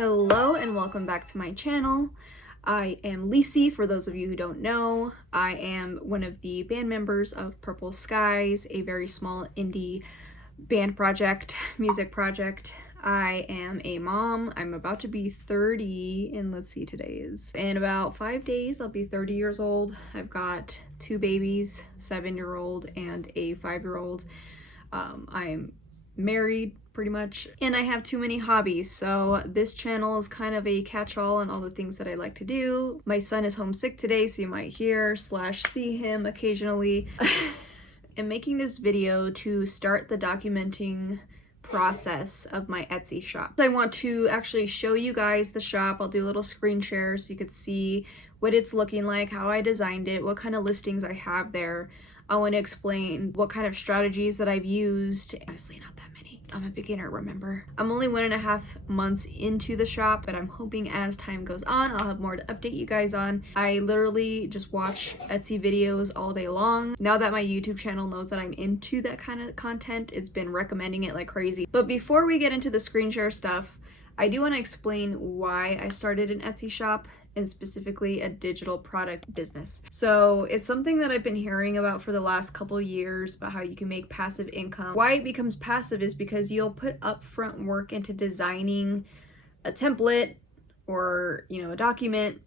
Hello and welcome back to my channel. I am Lisi, for those of you who don't know. I am one of the band members of Purple Skies, a very small indie band project, music project. I am a mom. I'm about to be 30 and let's see, today is. In about 5 days, I'll be 30 years old. I've got two babies, 7-year-old and a 5-year-old. I'm married pretty much, and I have too many hobbies, so this channel is kind of a catch-all on all the things that I like to do. My son is homesick today, so you might hear / see him occasionally. I'm making this video to start the documenting process of my Etsy shop. I want to actually show you guys the shop. I'll do a little screen share so you could see what it's looking like, how I designed it, what kind of listings I have there. I want to explain what kind of strategies that I've used. Honestly, not that many. I'm a beginner, remember? I'm only 1.5 months into the shop, but I'm hoping as time goes on, I'll have more to update you guys on. I literally just watch Etsy videos all day long. Now that my YouTube channel knows that I'm into that kind of content, it's been recommending it like crazy. But before we get into the screen share stuff, I do want to explain why I started an Etsy shop, and specifically a digital product business. So it's something that I've been hearing about for the last couple years, about how you can make passive income. Why it becomes passive is because you'll put upfront work into designing a template or, a document.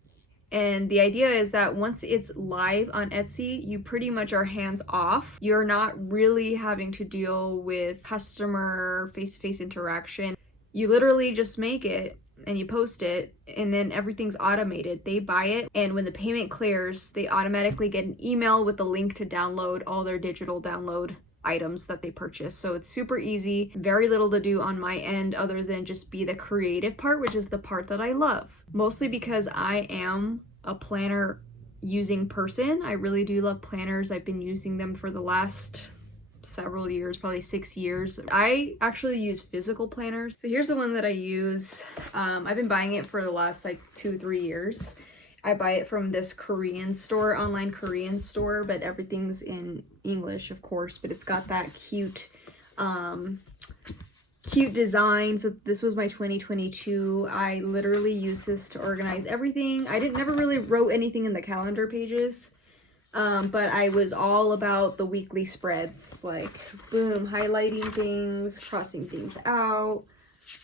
And the idea is that once it's live on Etsy, you pretty much are hands off. You're not really having to deal with customer face-to-face interaction. You literally just make it and you post it, and then everything's automated. They buy it, and when the payment clears, they automatically get an email with a link to download all their digital download items that they purchase. So it's super easy, very little to do on my end other than just be the creative part, which is the part that I love. Mostly because I am a planner using person. I really do love planners. I've been using them for the last several years, probably 6 years. I actually use physical planners. So here's the one that I use. I've been buying it for the last 2-3 years. I buy it from this Korean store, online Korean store, but everything's in English, of course, but it's got that cute design. So this was my 2022. I literally use this to organize everything. I never really wrote anything in the calendar pages. But I was all about the weekly spreads, like boom, highlighting things, crossing things out.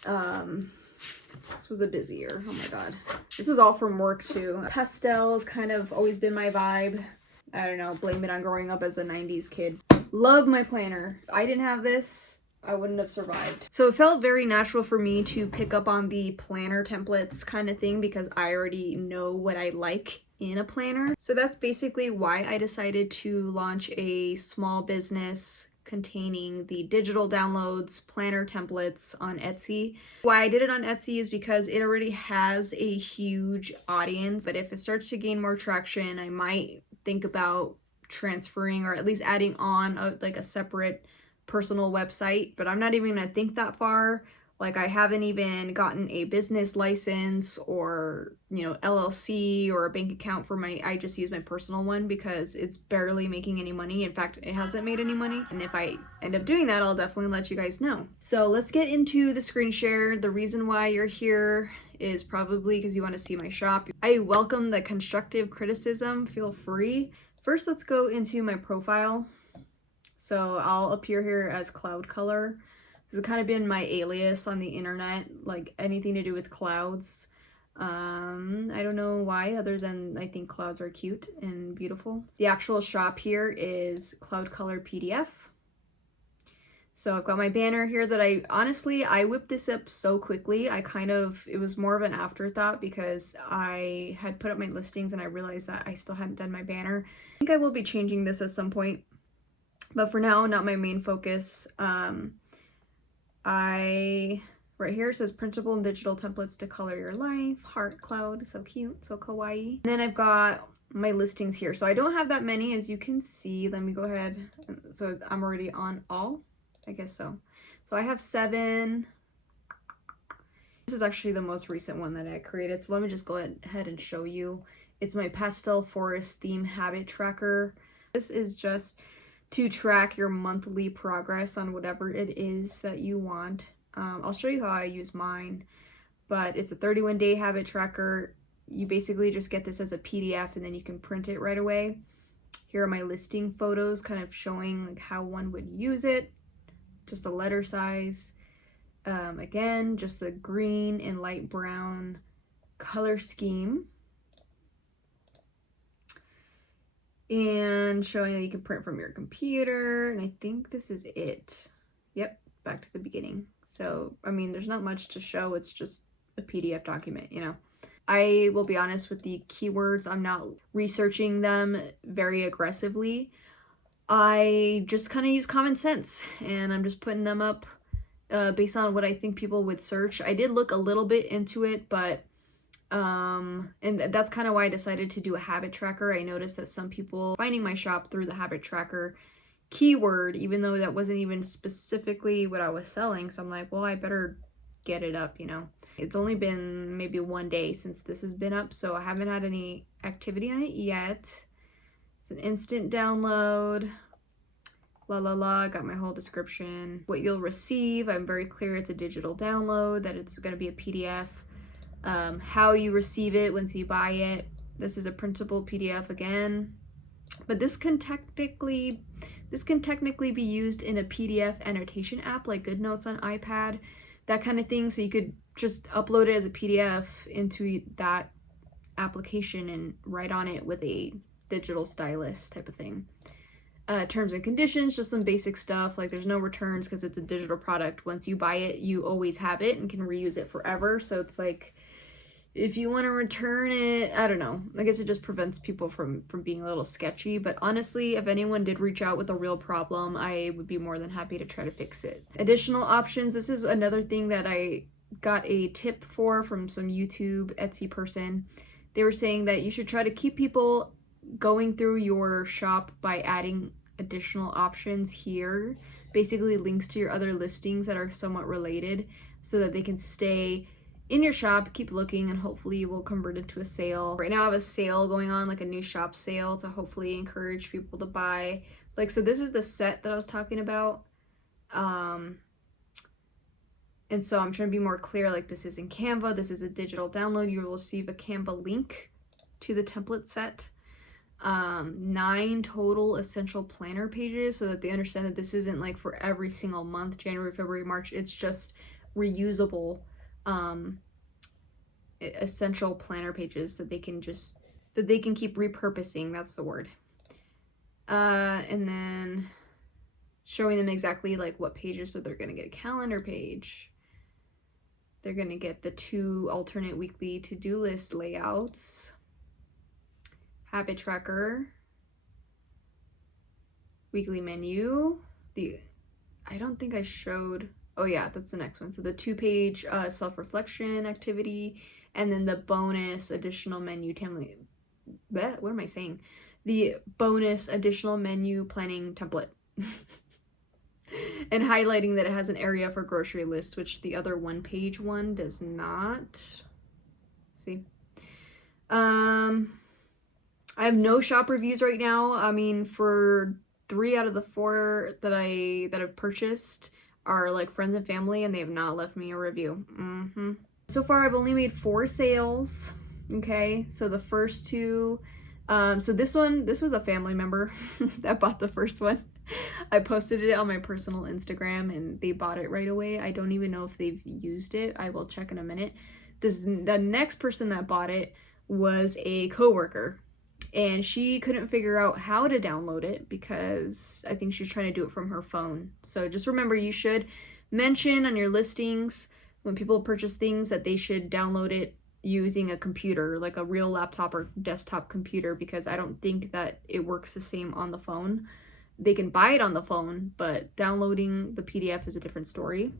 This was a busy year. Oh my god. This was all from work too. Pastels kind of always been my vibe. I don't know, blame it on growing up as a 90s kid. Love my planner. If I didn't have this, I wouldn't have survived. So it felt very natural for me to pick up on the planner templates kind of thing because I already know what I like in a planner. So that's basically why I decided to launch a small business containing the digital downloads, planner templates on Etsy. Why I did it on Etsy is because it already has a huge audience, but if it starts to gain more traction, I might think about transferring or at least adding on a separate personal website, but I'm not even gonna think that far. I haven't even gotten a business license or, LLC or a bank account for I just use my personal one because it's barely making any money. In fact, it hasn't made any money. And if I end up doing that, I'll definitely let you guys know. So let's get into the screen share. The reason why you're here is probably because you want to see my shop. I welcome the constructive criticism. Feel free. First, let's go into my profile. So I'll appear here as Cloud Color. This has kind of been my alias on the internet, anything to do with clouds. I don't know why, other than I think clouds are cute and beautiful. The actual shop here is CloudColorPDF. So I've got my banner here that I whipped this up so quickly. It was more of an afterthought because I had put up my listings and I realized that I still hadn't done my banner. I think I will be changing this at some point, but for now, not my main focus. Right here it says printable and digital templates to color your life. Heart cloud, so cute, so kawaii. And then I've got my listings here. So I don't have that many, as you can see. Let me go ahead. So I'm already on all, I guess so. So I have 7. This is actually the most recent one that I created. So let me just go ahead and show you. It's my pastel forest theme habit tracker. This is just to track your monthly progress on whatever it is that you want. I'll show you how I use mine. but it's a 31-day habit tracker. You basically just get this as a PDF and then you can print it right away. Here are my listing photos kind of showing like how one would use it. Just a letter size. Again, just the green and light brown color scheme. And showing that you can print from your computer. And I think this is it. Yep, back to the beginning. So, I mean, there's not much to show. It's just a PDF document, you know. I will be honest with the keywords. I'm not researching them very aggressively. I just kind of use common sense and I'm just putting them up based on what I think people would search. I did look a little bit into it, but and that's kind of why I decided to do a habit tracker. I noticed that some people finding my shop through the habit tracker keyword, even though that wasn't even specifically what I was selling. So I'm like, well, I better get it up, you know. It's only been maybe 1 day since this has been up, so I haven't had any activity on it yet. It's an instant download. La la la, I got my whole description. What you'll receive, I'm very clear it's a digital download, that it's going to be a PDF. How you receive it once you buy it. This is a printable PDF again. But this can technically be used in a PDF annotation app like GoodNotes on iPad, that kind of thing. So you could just upload it as a PDF into that application and write on it with a digital stylus type of thing. Terms and conditions, just some basic stuff, like there's no returns because it's a digital product. Once you buy it, you always have it and can reuse it forever. So it's like, if you want to return it, I don't know. I guess it just prevents people from being a little sketchy. But honestly, if anyone did reach out with a real problem, I would be more than happy to try to fix it. Additional options. This is another thing that I got a tip for from some YouTube Etsy person. They were saying that you should try to keep people going through your shop by adding additional options here. Basically links to your other listings that are somewhat related so that they can stay in your shop, keep looking, and hopefully you will convert it to a sale. Right now I have a sale going on, like a new shop sale, to hopefully encourage people to buy. Like, so this is the set that I was talking about. And so I'm trying to be more clear, like this is in Canva, this is a digital download. You will receive a Canva link to the template set. 9 total essential planner pages so that they understand that this isn't like for every single month, January, February, March. It's just reusable essential planner pages that they can keep repurposing. That's the word. And then showing them exactly like what pages. So they're going to get a calendar page. They're going to get the 2 alternate weekly to-do list layouts, habit tracker, weekly menu. I don't think I showed, oh yeah, that's the next one. So the 2-page self-reflection activity, and then the bonus additional menu template. What am I saying? The bonus additional menu planning template. And highlighting that it has an area for grocery lists, which the other 1-page one does not. See? I have no shop reviews right now. I mean, for 3 out of the 4 that I've purchased are like friends and family, and they have not left me a review. So far, I've only made 4 sales. Okay, so the first 2, so this was a family member that bought the first one. I posted it on my personal Instagram and they bought it right away. I don't even know if they've used it. I will check in a minute. The next person that bought it was a coworker, and she couldn't figure out how to download it because I think she's trying to do it from her phone. So just remember, you should mention on your listings when people purchase things that they should download it using a computer, like a real laptop or desktop computer, because I don't think that it works the same on the phone. They can buy it on the phone, but downloading the PDF is a different story.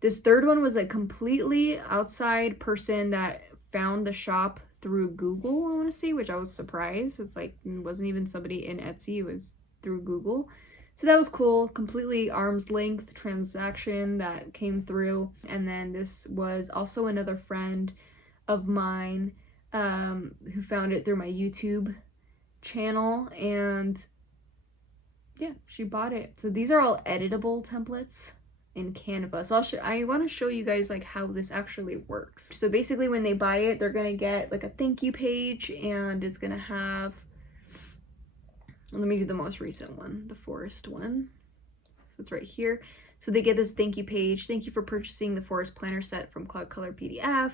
This third one was a completely outside person that found the shop through Google, I want to say, which I was surprised. It's like, it wasn't even somebody in Etsy, it was through Google. So that was cool. Completely arm's length transaction that came through. And then this was also another friend of mine who found it through my YouTube channel, and yeah, she bought it. So these are all editable templates. in Canva. So I want to show you guys like how this actually works. So basically when they buy it, they're gonna get like a thank you page, and it's gonna have, let me do the most recent one, the forest one. So it's right here. So they get this thank you page. Thank you for purchasing the forest planner set from CloudColorPDF.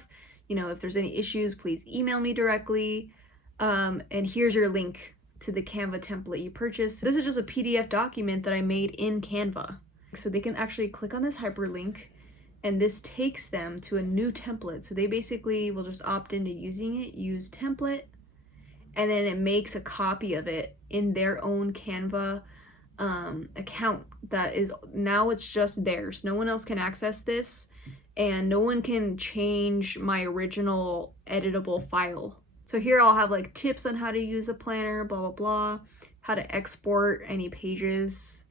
You know, if there's any issues, please email me directly. And here's your link to the Canva template you purchased. This is just a PDF document that I made in Canva. So they can actually click on this hyperlink, and this takes them to a new template. So they basically will just opt into using it, use template, and then it makes a copy of it in their own Canva account that is, now it's just theirs. No one else can access this, and no one can change my original editable file. So here I'll have like tips on how to use a planner, blah, blah, blah, how to export any pages,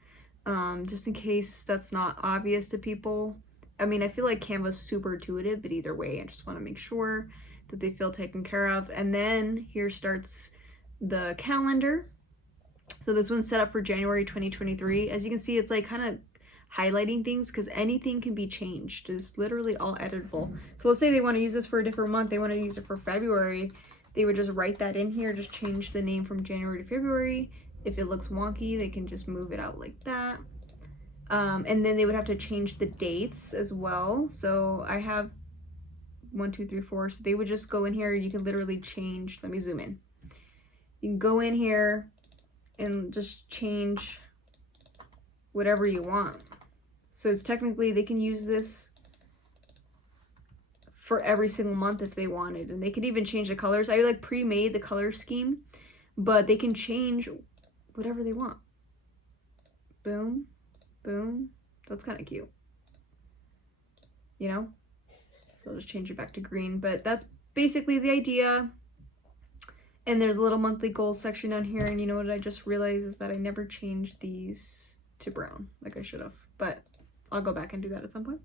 just in case that's not obvious to people. I mean, I feel like Canva's super intuitive, but either way, I just want to make sure that they feel taken care of. And then here starts the calendar. So this one's set up for January 2023. As you can see, it's like kind of highlighting things because anything can be changed. It's literally all editable. So let's say they want to use this for a different month. They want to use it for February. They would just write that in here, just change the name from January to February. If it looks wonky, they can just move it out like that. And then they would have to change the dates as well. So I have 1, 2, 3, 4. So they would just go in here. You can literally change. Let me zoom in. You can go in here and just change whatever you want. So it's technically, they can use this for every single month if they wanted. And they could even change the colors. I like pre-made the color scheme, but they can change whatever they want. Boom, boom. That's kind of cute, you know? So I'll just change it back to green, but that's basically the idea. And there's a little monthly goals section down here. And you know what I just realized is that I never changed these to brown like I should have, but I'll go back and do that at some point.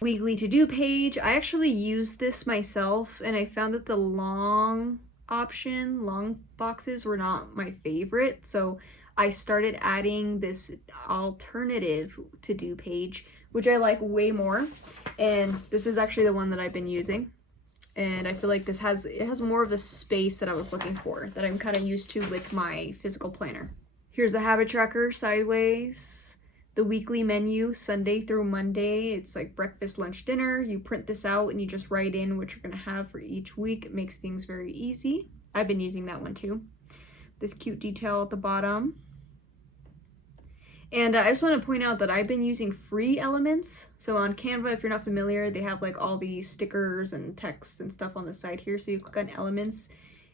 Weekly to-do page. I actually used this myself, and I found that the long boxes were not my favorite. So I started adding this alternative to-do page, which I like way more. And this is actually the one that I've been using. And I feel like it has more of the space that I was looking for, that I'm kind of used to with my physical planner. Here's the habit tracker sideways. The weekly menu, Sunday through Monday. It's like breakfast, lunch, dinner. You print this out and you just write in what you're gonna have for each week. It makes things very easy. I've been using that one too. This cute detail at the bottom. And I just want to point out that I've been using free elements. So on Canva, if you're not familiar, they have like all these stickers and text and stuff on the side here. So you click on elements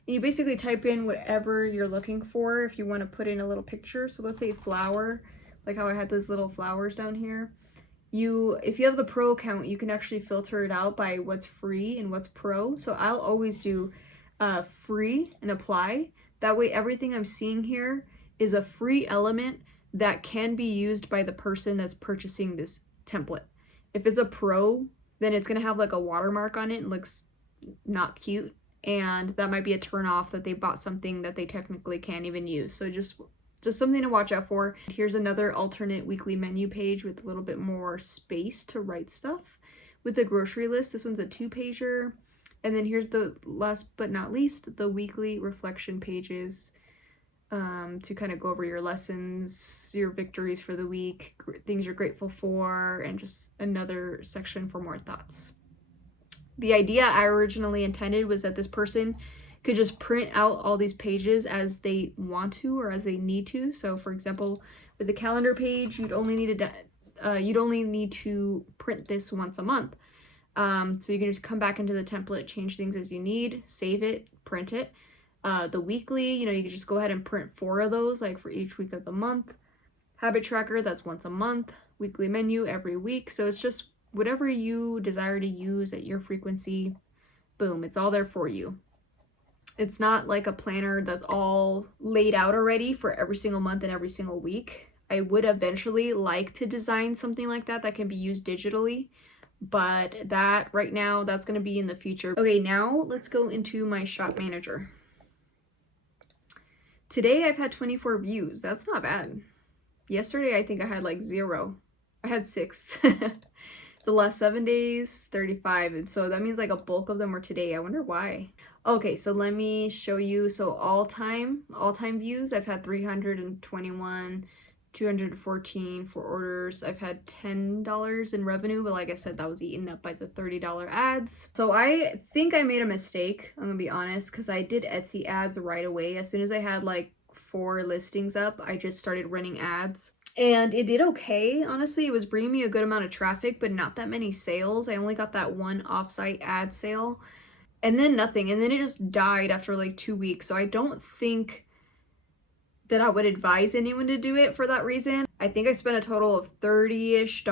and you basically type in whatever you're looking for. If you want to put in a little picture, so let's say flower, like how I had those little flowers down here. If you have the pro account, you can actually filter it out by what's free and what's pro. So I'll always do free and apply. That way everything I'm seeing here is a free element that can be used by the person that's purchasing this template. If it's a pro, then it's gonna have like a watermark on it and looks not cute, and that might be a turn off that they bought something that they technically can't even use. So just something to watch out for. Here's another alternate weekly menu page with a little bit more space to write stuff with a grocery list. This one's a 2-pager. And then here's the last but not least, the weekly reflection pages, to kind of go over your lessons, your victories for the week, things you're grateful for, and just another section for more thoughts. The idea I originally intended was that this person could just print out all these pages as they want to or as they need to. So for example, with the calendar page, you'd only need to print this once a month. So you can just come back into the template, change things as you need, save it, print it. The weekly, you can just go ahead and print 4 of those, like for each week of the month. Habit tracker, that's once a month. Weekly menu every week. So it's just whatever you desire to use at your frequency. Boom, it's all there for you. It's not like a planner that's all laid out already for every single month and every single week. I would eventually like to design something like that can be used digitally, but that right now, that's going to be in the future. Okay, now let's go into my shop manager. Today I've had 24 views. That's not bad. Yesterday I think I had like 0. I had 6. The last 7 days, 35. And so that means like a bulk of them were today. I wonder why. Okay, so let me show you. So all-time views, I've had 321, 214 for orders. I've had $10 in revenue, but like I said, that was eaten up by the $30 ads. So I think I made a mistake, I'm gonna be honest, because I did Etsy ads right away. As soon as I had like 4 listings up, I just started running ads. And it did okay, honestly. It was bringing me a good amount of traffic, but not that many sales. I only got that one offsite ad sale. And then nothing. And then it just died after like 2 weeks. So I don't think that I would advise anyone to do it for that reason. I think I spent a total of $30-ish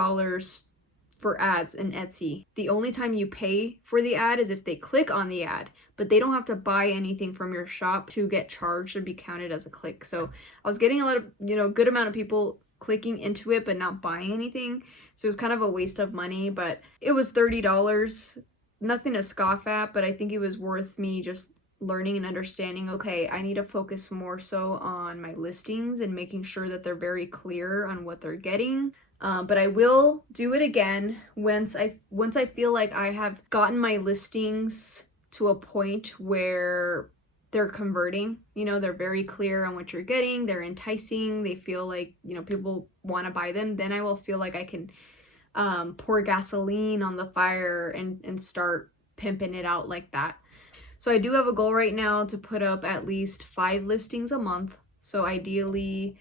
for ads in Etsy. The only time you pay for the ad is if they click on the ad, but they don't have to buy anything from your shop to get charged or be counted as a click. So I was getting a lot of, good amount of people clicking into it but not buying anything. So it was kind of a waste of money, but it was $30. Nothing to scoff at, but I think it was worth me just learning and understanding, okay, I need to focus more so on my listings and making sure that they're very clear on what they're getting. But I will do it again once I feel like I have gotten my listings to a point where they're converting, they're very clear on what you're getting, they're enticing, they feel like, people want to buy them. Then I will feel like I can pour gasoline on the fire and start pimping it out like that. So I do have a goal right now to put up at least 5 listings a month. So ideally,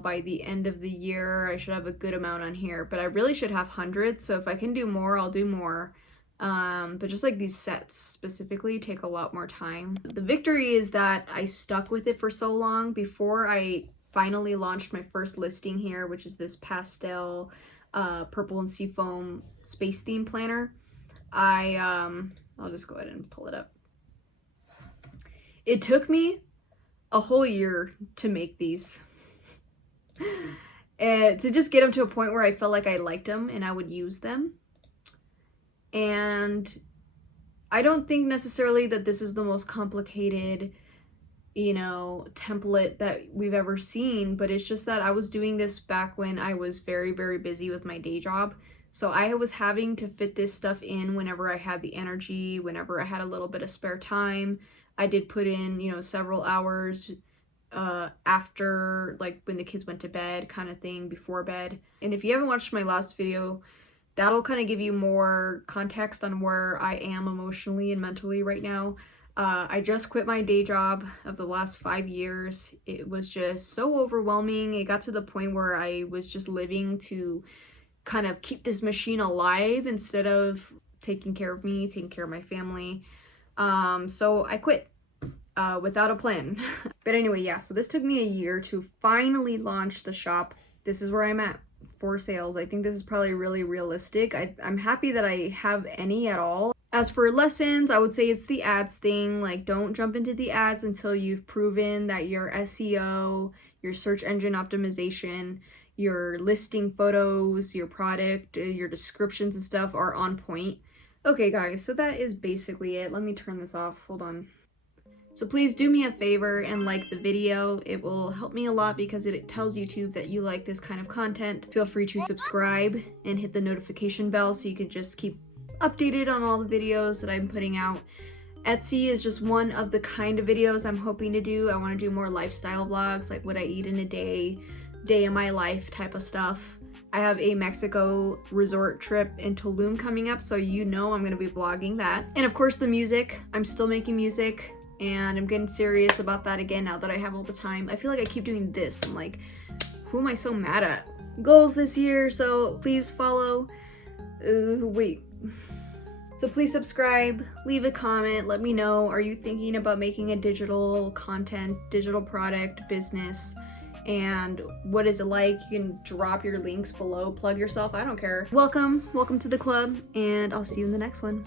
by the end of the year, I should have a good amount on here, but I really should have hundreds. So if I can do more, I'll do more. But just like these sets specifically take a lot more time. The victory is that I stuck with it for so long before I finally launched my first listing here, which is this pastel purple and seafoam space theme planner. I'll just go ahead and pull it up. It took me a whole year to make these. And to just get them to a point where I felt like I liked them and I would use them. And I don't think necessarily that this is the most complicated, template that we've ever seen, but it's just that I was doing this back when I was very, very busy with my day job. So I was having to fit this stuff in whenever I had the energy, whenever I had a little bit of spare time. I did put in, several hours after, like, when the kids went to bed kind of thing, before bed. And if you haven't watched my last video, that'll kind of give you more context on where I am emotionally and mentally right now. I just quit my day job of the last 5 years. It was just so overwhelming. It got to the point where I was just living to kind of keep this machine alive instead of taking care of me, taking care of my family. So I quit without a plan. But anyway, yeah, so this took me a year to finally launch the shop. This is where I'm at for sales. I think this is probably really realistic. I'm happy that I have any at all. As for lessons, I would say it's the ads thing. Like, don't jump into the ads until you've proven that your SEO, your search engine optimization, your listing photos, your product, your descriptions and stuff are on point. Okay guys, so that is basically it. Let me turn this off, hold on. So please do me a favor and like the video. It will help me a lot because it tells YouTube that you like this kind of content. Feel free to subscribe and hit the notification bell so you can just keep updated on all the videos that I'm putting out. Etsy is just one of the kind of videos I'm hoping to do. I want to do more lifestyle vlogs, like what I eat in a day in my life type of stuff. I have a Mexico resort trip in Tulum coming up, so I'm going to be vlogging that. And of course the music. I'm still making music and I'm getting serious about that again now that I have all the time. I feel like I keep doing this. I'm like, who am I so mad at? Goals this year, so please follow. So please subscribe, leave a comment, let me know, are you thinking about making a digital content, digital product business? And what is it like? You can drop your links below, plug yourself, I don't care. Welcome to the club, and I'll see you in the next one.